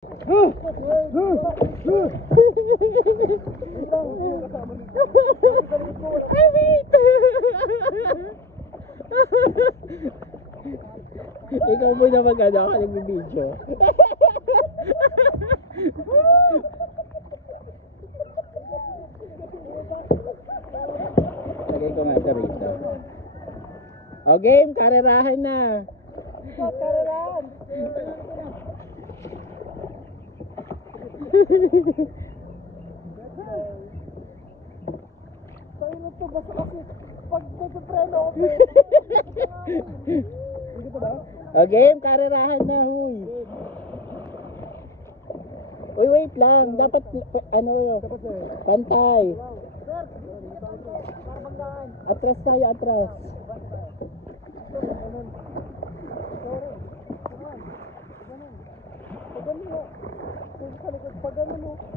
Ikaw muna mag-ano ako nag-video. Lagay ko nga ito rito. O game, karerahan na. Karerahan. Tayo na ito, basta kasi pag nagpapreno ako. Hindi ko ba? O game, karerahan na, huy. Uy, wait lang. Dapat, ano, pantay. Sir, para banggaan. Atras tayo, atras.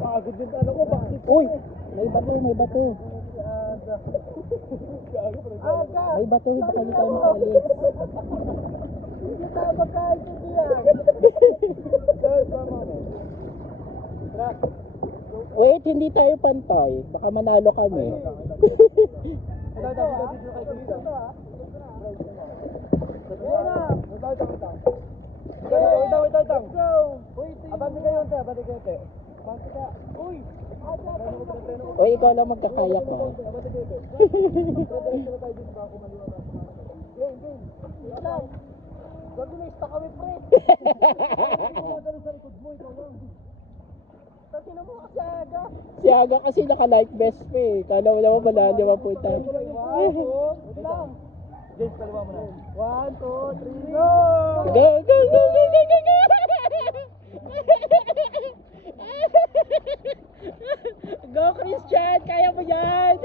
Pagod din ano ko, bakit? Uy, may bato, may bato. May bato, baka hindi tayo makaalis. Hindi tayo magkaintindihan. Sir, tama na. Wait, hindi tayo pantay. Baka manalo kami. Abante kayo, te. Abante kayo, te. Uy! Uy, ikaw lang magkakaya ko. Abante kayo, te. Gabi na, ista kami, pre. Gumagano sa likod mo, ikaw lang. Kasi na mo kasi aga. Si Aga kasi naka-life vest pa eh. Kala mo naman malalim ang puta. Wait lang. James, kaliwa mo na. 1, 2, 3, go! Go, go, go, go, go, go, go! Go, Christian! Kaya mo yan!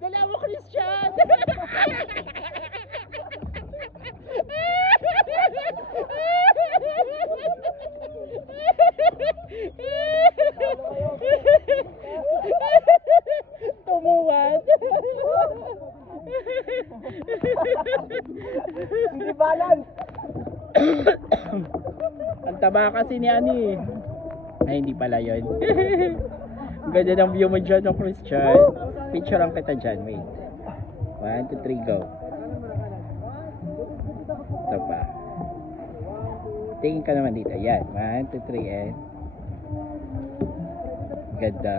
Dala mo, Christian! Tumuwan. Hindi balance. Ang taba kasi ni Ani. Ay, hindi pala yun. Ang ganda ng view mo dyan, no, Christian. Picture lang kita dyan, wait. 1, 2, 3, go. Ito pa. Tingin ka naman dito. Yan. 1, 2, 3, and ganda.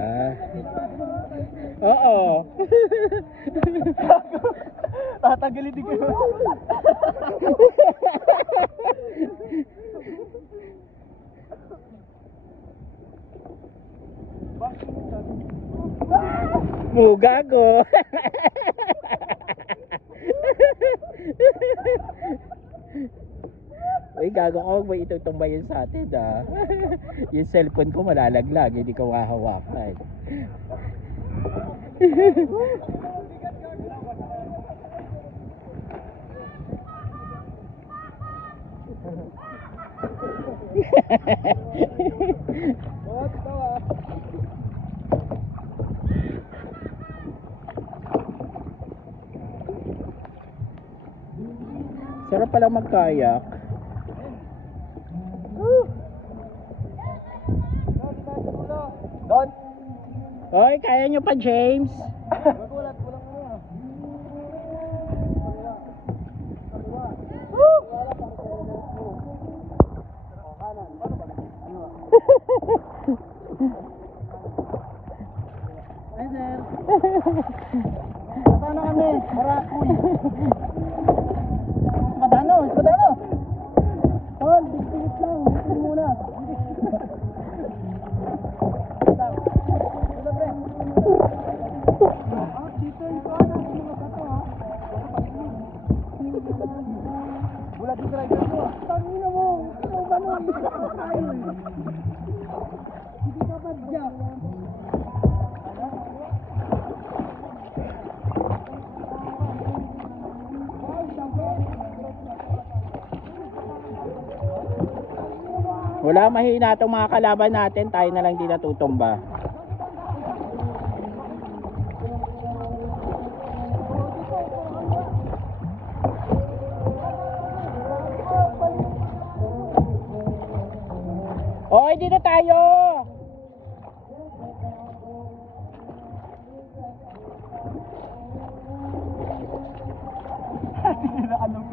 Oo. Tatanggalin din kayo. Mugago. Uy, gago ko, huwag mo itutumbayin sa atin, ah. Yung cellphone ko malalaglag, hindi ko mahahawakan. Sarap pala magkayak. Don. Oy, kaya nyo pa, James? Walang mo. Ay, sir. Sana kami, Marakuy. Espadano. Tol, bigpigit lang, bigpigit muna. Dito yung kanan, mga bato ha. Bulat yung driver ko. Tangina mo, ikaw ba nun? Hindi ka ba dyan? Wala, mahina itong mga kalaban natin. Tayo na lang di natutumba. Okay, dito tayo. Ano